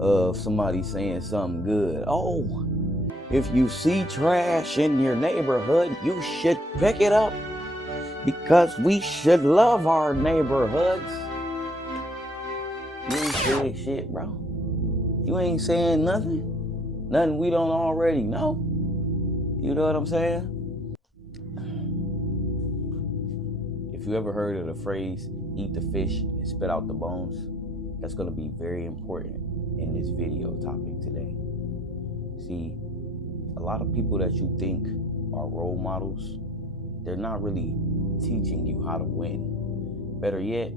of somebody saying something good. Oh, if you see trash in your neighborhood, you should pick it up because we should love our neighborhoods. You ain't saying shit, bro. You ain't saying nothing. Nothing we don't already know. You know what I'm saying? If you ever heard of the phrase, eat the fish and spit out the bones, that's going to be very important in this video topic today. See, a lot of people that you think are role models, they're not really teaching you how to win. Better yet,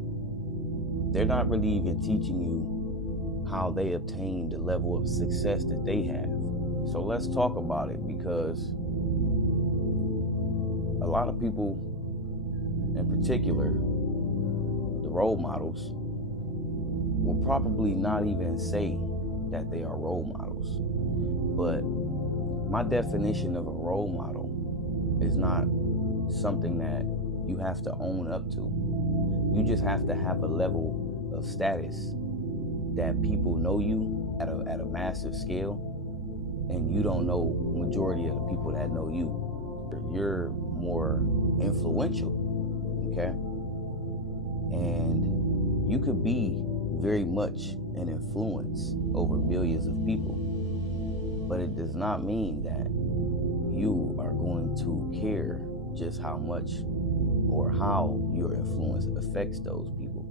they're not really even teaching you how they obtain the level of success that they have. So let's talk about it, because a lot of people, in particular, the role models, will probably not even say that they are role models. But my definition of a role model is not something that you have to own up to. You just have to have a level of status that people know you at a massive scale, and you don't know majority of the people that know you. You're more influential, okay? And you could be very much an influence over millions of people, but it does not mean that you are going to care just how much or how your influence affects those people.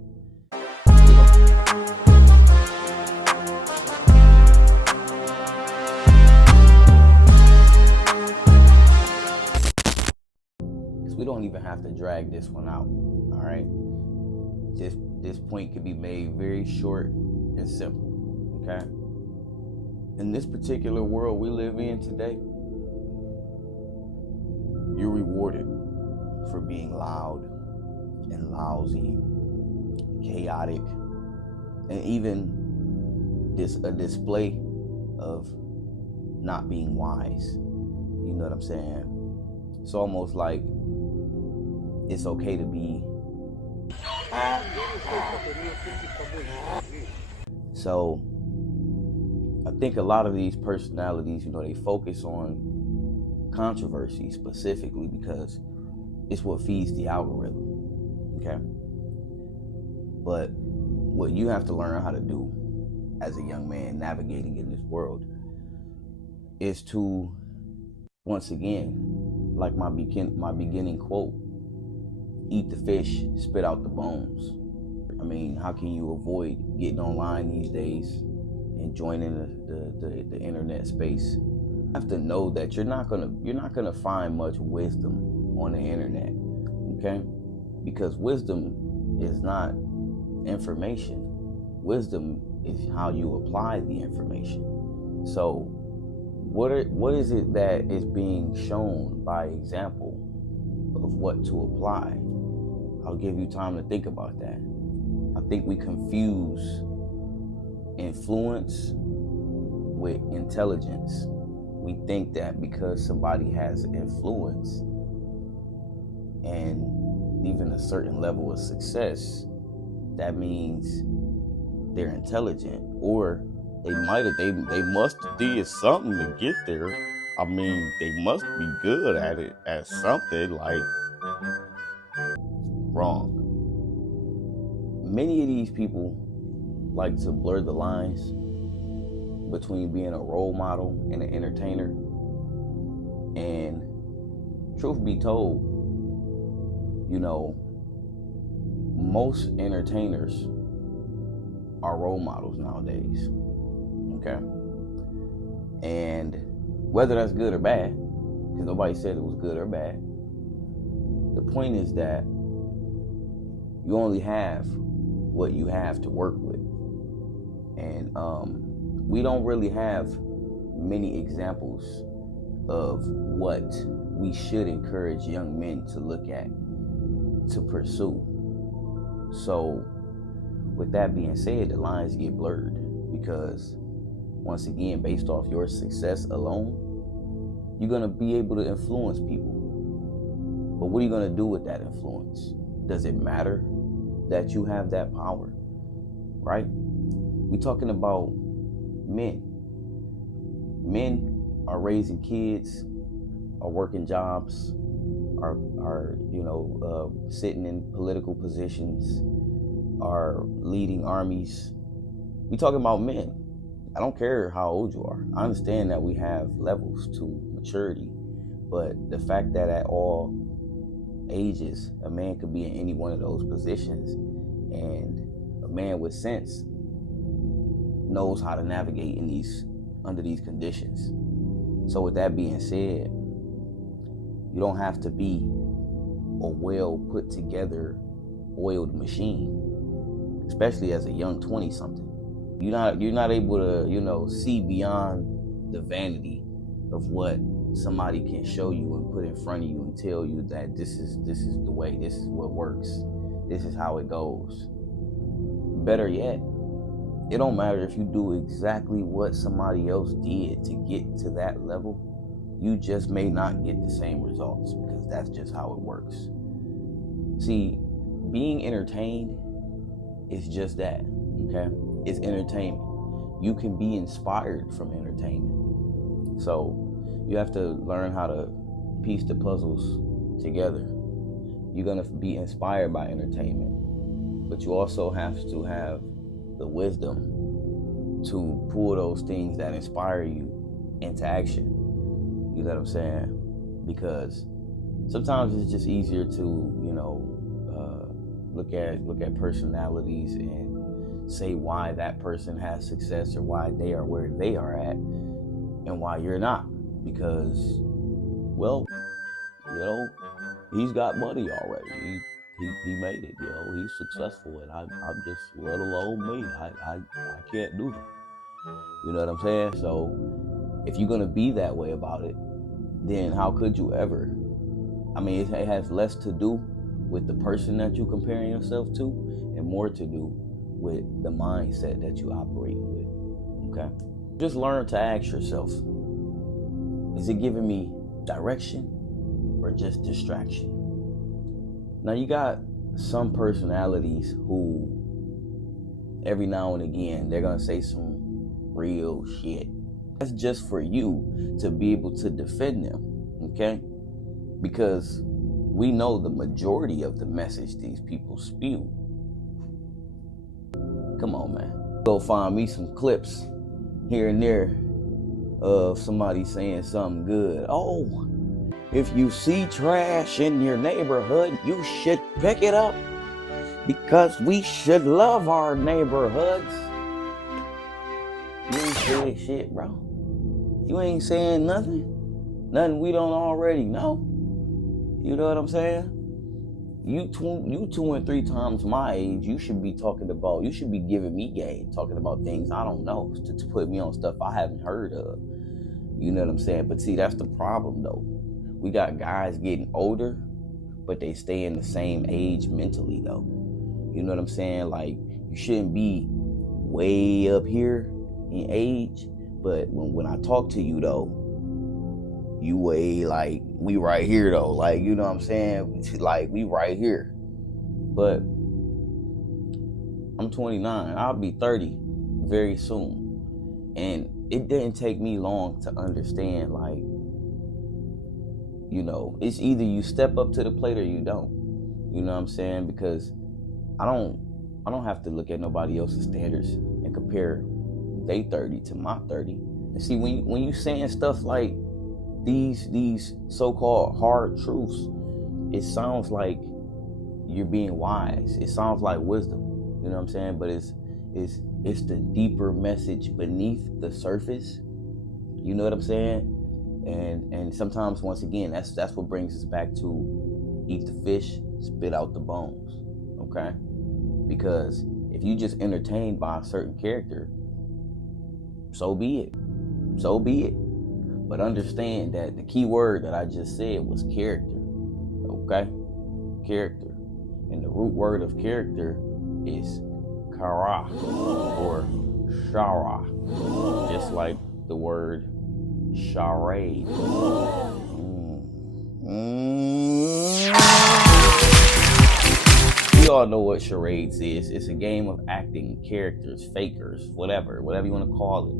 Because we don't even have to drag this one out, all right? This point can be made very short and simple, okay? In this particular world we live in today, you're rewarded for being loud and lousy, chaotic, and even a display of not being wise. You know what I'm saying? It's almost like it's okay to be. So I think a lot of these personalities, they focus on controversy specifically because it's what feeds the algorithm, okay? But what you have to learn how to do as a young man navigating in this world is to, once again, like my beginning quote, eat the fish, spit out the bones. I mean, how can you avoid getting online these days and joining the internet space? You have to know that you're not gonna find much wisdom on the internet, okay? Because wisdom is not information. Wisdom is how you apply the information. So what is it that is being shown by example of what to apply? I'll give you time to think about that. I think we confuse influence with intelligence. We think that because somebody has influence and even a certain level of success, that means they're intelligent, or they must have did something to get there. I mean, they must be good at it, at something. Like, wrong. Many of these people like to blur the lines between being a role model and an entertainer. And truth be told, most entertainers are role models nowadays, okay? And whether that's good or bad, because nobody said it was good or bad, the point is that you only have what you have to work with. And we don't really have many examples of what we should encourage young men to look at, to pursue. So with that being said, the lines get blurred because, once again, based off your success alone, you're going to be able to influence people. But what are you going to do with that influence? Does it matter that you have that power, right? We're talking about men. Men are raising kids, are working jobs, are sitting in political positions, are leading armies. We talking about men. I don't care how old you are. I understand that we have levels to maturity, but the fact that at all ages, a man could be in any one of those positions, and a man with sense knows how to navigate under these conditions. So with that being said, you don't have to be a well put together oiled machine, especially as a young 20-something. You're not able to, see beyond the vanity of what somebody can show you and put in front of you and tell you that this is the way, this is what works, this is how it goes. Better yet, it don't matter if you do exactly what somebody else did to get to that level. You just may not get the same results, because that's just how it works. See, being entertained is just that, okay? It's entertainment. You can be inspired from entertainment. So you have to learn how to piece the puzzles together. You're gonna be inspired by entertainment, but you also have to have the wisdom to pull those things that inspire you into action. You know what I'm saying? Because sometimes it's just easier to, look at personalities and say why that person has success or why they are where they are at and why you're not. Because, well, he's got money already. He made it, he's successful, and I'm just, let alone me. I can't do that. You know what I'm saying? So if you're gonna be that way about it, then how could you ever? I mean, it has less to do with the person that you're comparing yourself to and more to do with the mindset that you operate with, okay? Just learn to ask yourself, is it giving me direction or just distraction? Now, you got some personalities who every now and again, they're gonna say some real shit. That's just for you to be able to defend them, okay? Because we know the majority of the message these people spew. Come on, man. Go find me some clips here and there of somebody saying something good. Oh, if you see trash in your neighborhood, you should pick it up because we should love our neighborhoods. You ain't saying shit, bro. You ain't saying nothing. Nothing we don't already know. You know what I'm saying? You 2 and 3 times my age, you should be giving me game, talking about things I don't know, to put me on stuff I haven't heard of. You know what I'm saying? But see, that's the problem though. We got guys getting older, but they stay in the same age mentally though. You know what I'm saying? Like, you shouldn't be way up here in age, but when I talk to you though, you way like we right here though. Like, you know what I'm saying? Like, we right here. But I'm 29. I'll be 30 very soon. And it didn't take me long to understand, like, it's either you step up to the plate or you don't. You know what I'm saying? Because I don't have to look at nobody else's standards and compare they 30 to my 30. And see, when you saying stuff like these so-called hard truths, it sounds like you're being wise. It sounds like wisdom. You know what I'm saying? But it's the deeper message beneath the surface. You know what I'm saying? And sometimes, once again, that's what brings us back to eat the fish, spit out the bones. Okay? Because if you just entertained by a certain character, so be it. So be it. But understand that the key word that I just said was character. Okay? Character. And the root word of character is kara or shara. Just like the word charade. We all know what charades is. It's a game of acting characters, fakers, whatever you want to call it.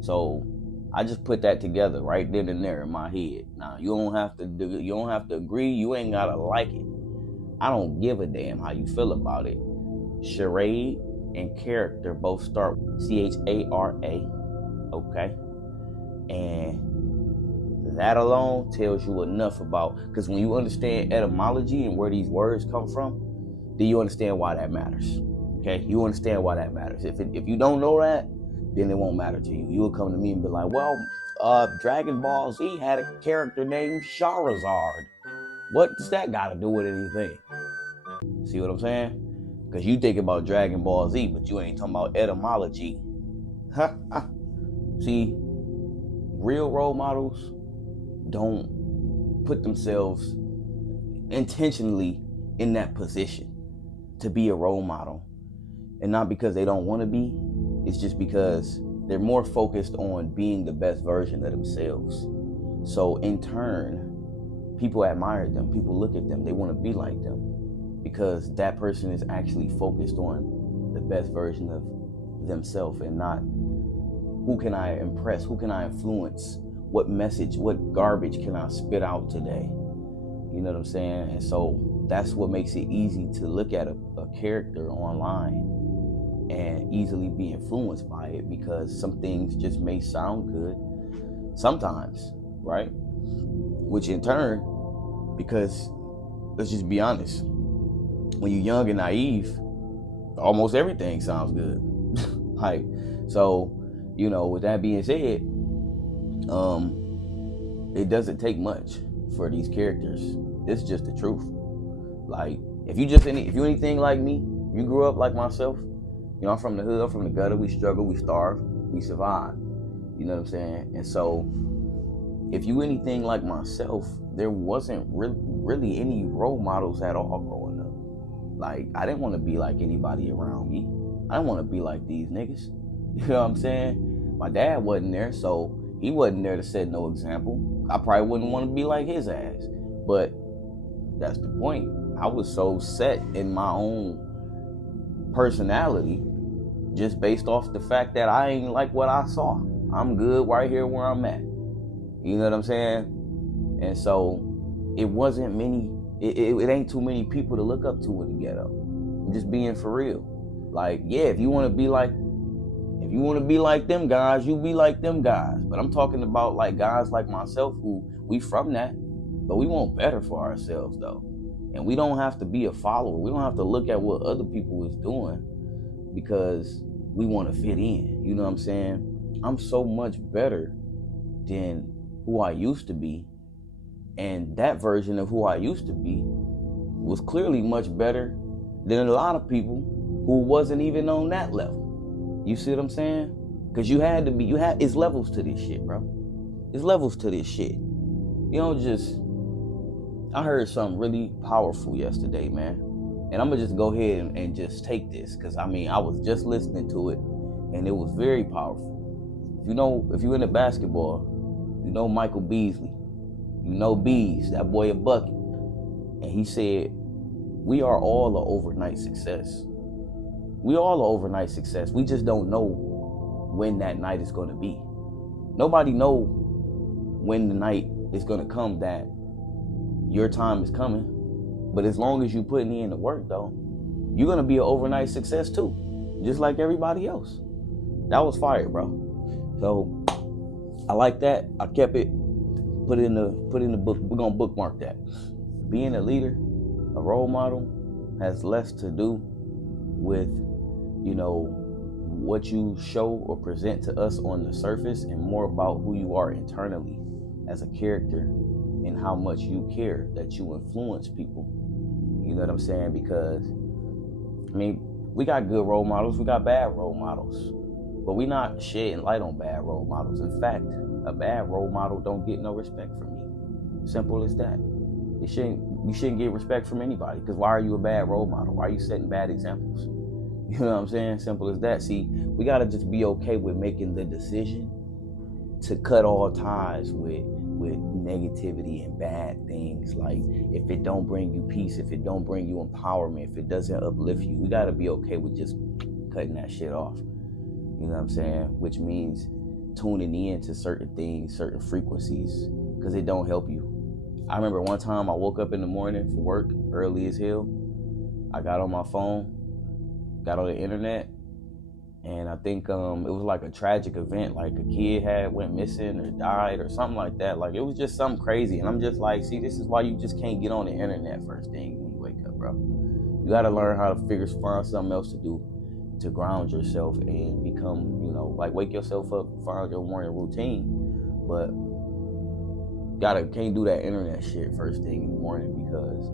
So I just put that together right then and there in my head. Now you don't have to agree. You ain't gotta like it. I don't give a damn how you feel about it. Charade and character both start with CHARA. Okay, and that alone tells you enough about, because when you understand etymology and where these words come from, then you understand why that matters. Okay, you understand why that matters. If you don't know that, then it won't matter to you. You will come to me and be like, well, Dragon Ball Z had a character named Charizard. What does that got to do with anything? See what I'm saying? Because you think about Dragon Ball Z, but you ain't talking about etymology. See, real role models don't put themselves intentionally in that position to be a role model. And not because they don't want to be, it's just because they're more focused on being the best version of themselves. So in turn, people admire them, people look at them, they want to be like them, because that person is actually focused on the best version of themselves and not who can I impress, who can I influence, what message, what garbage can I spit out today? You know what I'm saying? And so that's what makes it easy to look at a character online and easily be influenced by it, because some things just may sound good sometimes, right? Which in turn, because let's just be honest, when you're young and naive, almost everything sounds good. Like, so, you know, with that being said, it doesn't take much for these characters. It's just the truth. Like, if you anything like me, you grew up like myself. You know, I'm from the hood, I'm from the gutter. We struggle, we starve, we survive. You know what I'm saying? And so, if you anything like myself, there wasn't really any role models at all growing up. Like, I didn't want to be like anybody around me. I didn't want to be like these niggas. You know what I'm saying? My dad wasn't there, so he wasn't there to set no example. I probably wouldn't want to be like his ass. But that's the point. I was so set in my own personality just based off the fact that I ain't like what I saw. I'm good right here where I'm at. You know what I'm saying? And so it wasn't many, it ain't too many people to look up to in the ghetto. I'm just being for real. Like, yeah, if you want to be like them guys, you be like them guys. But I'm talking about like guys like myself who we from that, but we want better for ourselves though. And we don't have to be a follower. We don't have to look at what other people is doing because we want to fit in. You know what I'm saying? I'm so much better than who I used to be. And that version of who I used to be was clearly much better than a lot of people who wasn't even on that level. You see what I'm saying? Because it's levels to this shit, bro. It's levels to this shit. You know, I heard something really powerful yesterday, man. And I'm going to just go ahead and just take this, because, I mean, I was just listening to it, and it was very powerful. If you're into basketball, you know Michael Beasley. You know Bees, that boy a bucket. And he said, we are all an overnight success. We all an overnight success. We just don't know when that night is going to be. Nobody know when the night is going to come that your time is coming. But as long as you putting in the work, though, you're going to be an overnight success, too. Just like everybody else. That was fire, bro. So, I like that. I kept it. Put it in the book. We're going to bookmark that. Being a leader, a role model, has less to do with, what you show or present to us on the surface, and more about who you are internally as a character and how much you care that you influence people. You know what I'm saying? Because, we got good role models, we got bad role models, but we not shedding light on bad role models. In fact, a bad role model don't get no respect from me. Simple as that. You shouldn't get respect from anybody, because why are you a bad role model? Why are you setting bad examples? You know what I'm saying? Simple as that. See, we got to just be okay with making the decision to cut all ties with negativity and bad things. Like, if it don't bring you peace, if it don't bring you empowerment, if it doesn't uplift you, we got to be okay with just cutting that shit off. You know what I'm saying? Which means tuning in to certain things, certain frequencies, because it don't help you. I remember one time I woke up in the morning for work early as hell. I got on my phone, got on the internet, and I think it was like a tragic event, like a kid went missing or died or something like that. Like, it was just something crazy. And I'm just like, see, this is why you just can't get on the internet first thing when you wake up, bro. You got to learn how to find something else to do to ground yourself and become, like, wake yourself up, find your morning routine. But can't do that internet shit first thing in the morning, because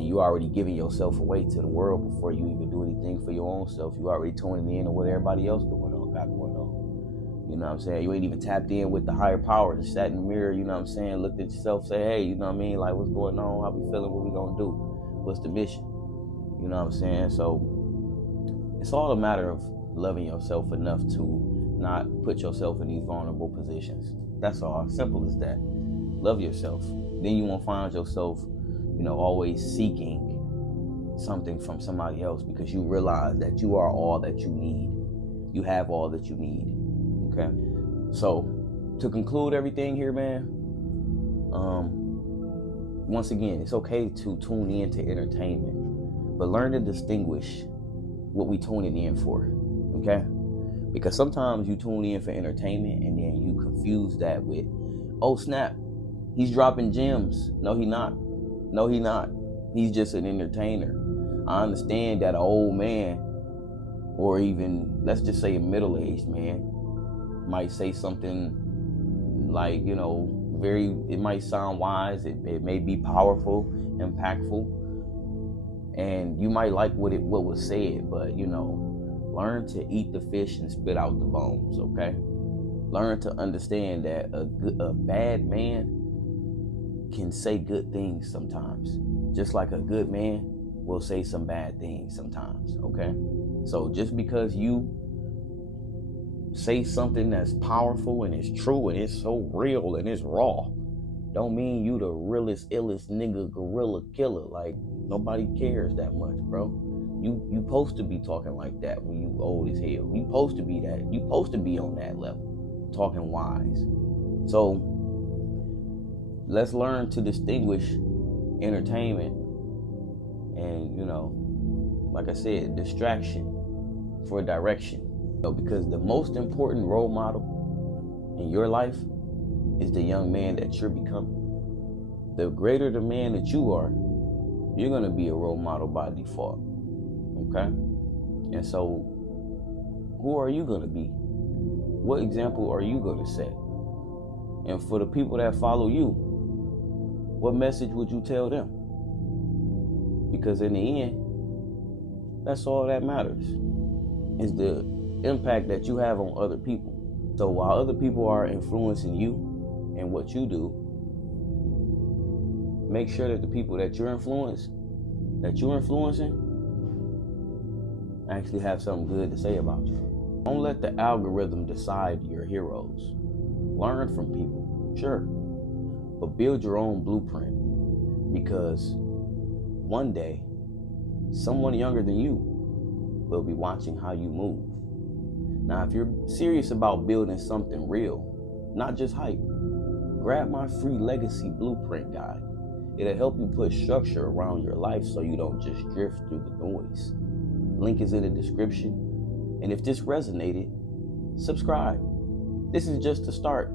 you already giving yourself away to the world before you even do anything for your own self. You already tuning in to what everybody else got going on. You know what I'm saying? You ain't even tapped in with the higher power. Just sat in the mirror, you know what I'm saying? Looked at yourself, say, hey, you know what I mean? Like, what's going on? How we feeling? What we gonna do? What's the mission? You know what I'm saying? So it's all a matter of loving yourself enough to not put yourself in these vulnerable positions. That's all. Simple as that. Love yourself. Then you won't find yourself always seeking something from somebody else, because you realize that you are all that you need. You have all that you need. Okay. So to conclude everything here, man, once again, it's okay to tune in to entertainment, but learn to distinguish what we tuning in for. Okay. Because sometimes you tune in for entertainment and then you confuse that with, oh snap, he's dropping gems. No, he not. No, he not. He's just an entertainer. I understand that an old man, or even, let's just say, a middle-aged man, might say something like, it might sound wise. It may be powerful, impactful, and you might like what was said, but, learn to eat the fish and spit out the bones, okay? Learn to understand that a bad man can say good things sometimes, just like a good man will say some bad things sometimes. Okay, so just because you say something that's powerful and it's true and it's so real and it's raw, don't mean you the realest, illest nigga, gorilla killer. Like, nobody cares that much, bro. You supposed to be talking like that when you old as hell. You supposed to be that. You supposed to be on that level, talking wise. So let's learn to distinguish entertainment and, like I said, distraction for direction. Because the most important role model in your life is the young man that you're becoming. The greater the man that you are, you're going to be a role model by default. Okay? And so, who are you going to be? What example are you going to set? And for the people that follow you, what message would you tell them? Because in the end, that's all that matters, is the impact that you have on other people. So while other people are influencing you and what you do, make sure that the people that you're influencing, actually have something good to say about you. Don't let the algorithm decide your heroes. Learn from people, sure, but build your own blueprint, because one day, someone younger than you will be watching how you move. Now, if you're serious about building something real, not just hype, grab my free legacy blueprint guide. It'll help you put structure around your life so you don't just drift through the noise. Link is in the description. And if this resonated, subscribe. This is just the start.